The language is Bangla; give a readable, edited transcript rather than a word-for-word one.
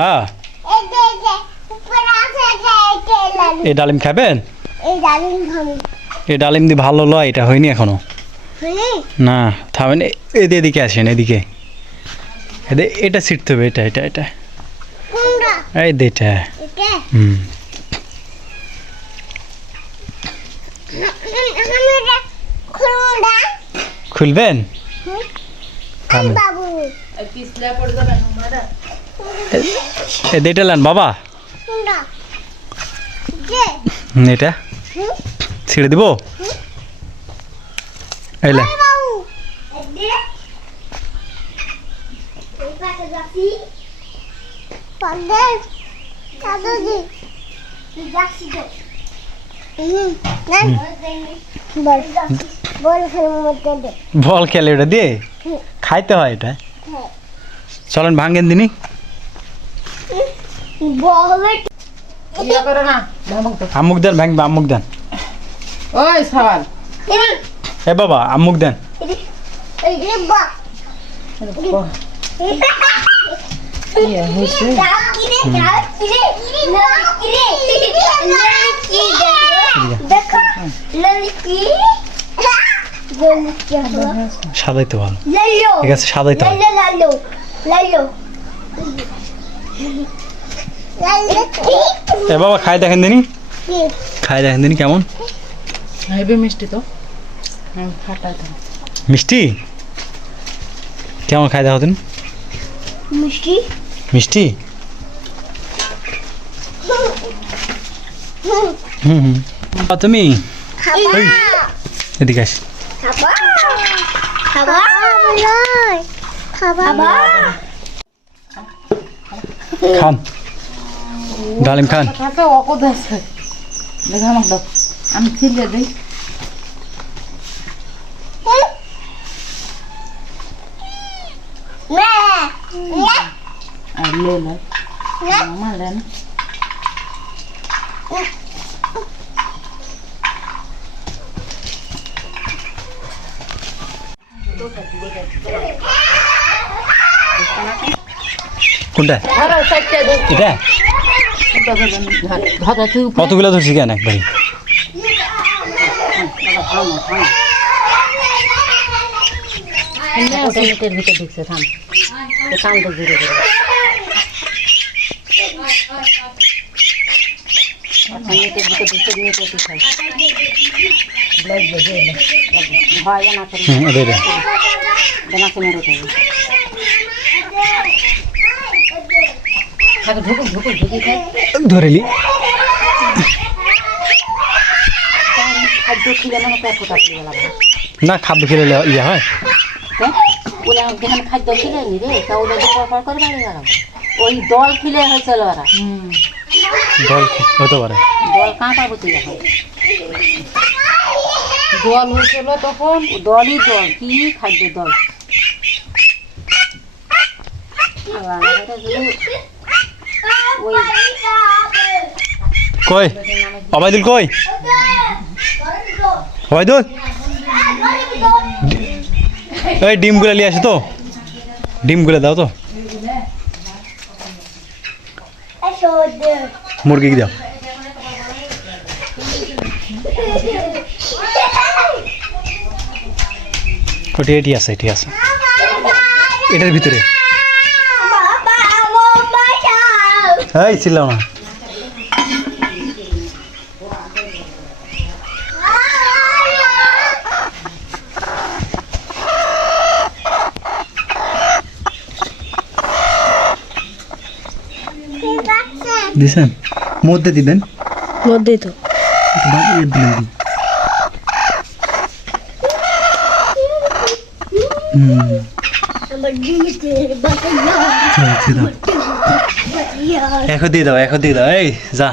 হ্যাঁ এই ডালিম খাবেন? এই ডালিম দিয়ে ভালো লয়, এটা হয়নি এখনো না। থামেন, এদিকে আসেন, এদিকে এটা ছিটতে হবে, এটা এটা এটা এই এটা খুলবেন? এটা নেন বাবা, এটা ছিঁড়ে দিব। এলে বল খেলে ওটা দিয়ে খাইতে হয় এটা। চলেন ভাঙেন দিনি। আমুক দেন, ভাঙবে আমুক দেন। এ বাবা আমুক দেন। সাদাইতে ভালো, ঠিক আছে সাদাইতে হয়। এ বাবা খাই দেখেন দিনি, খাই দেখেন দিনি কেমন মিষ্টি। তো মিষ্টি কেমন খাই দেখো দিন। মিষ্টি মিষ্টি তুমি এদিকে আস। খান ডালিম খান। আমি ছিলে দিই। কোনটা এটা? কতগুলো ধরছি কেন একবারই? ভিতরে ঢুকছে, থাম কান তো জুড়ে জুড়ে ধরেলি না, খাদ্য খেলে ইয়ে হয়। খাদ্য খিলেনি রে, তা ওদের পর করে বাড়ি গেলাম। ওই দল খিলে হয়েছিল ওরা, দল হতে পারে, দল কাঁটা বসে এখন দল হয়েছিল তখন। দলই দল, কি খাদ্য দল। কই অবাইদুল, কই অবাইদুল, এই ডিমগুলো নিয়ে আসে তো, ডিমগুলো দাও তো, মুরগি দাও। ওটি এটি আছে, এটি আছে এটার ভিতরে। এই ছিল না দিছেন, মধ্যে দিবেন, মধ্যেই তো এখন দিয়ে দাও, এখন দিয়ে দাও, এই যা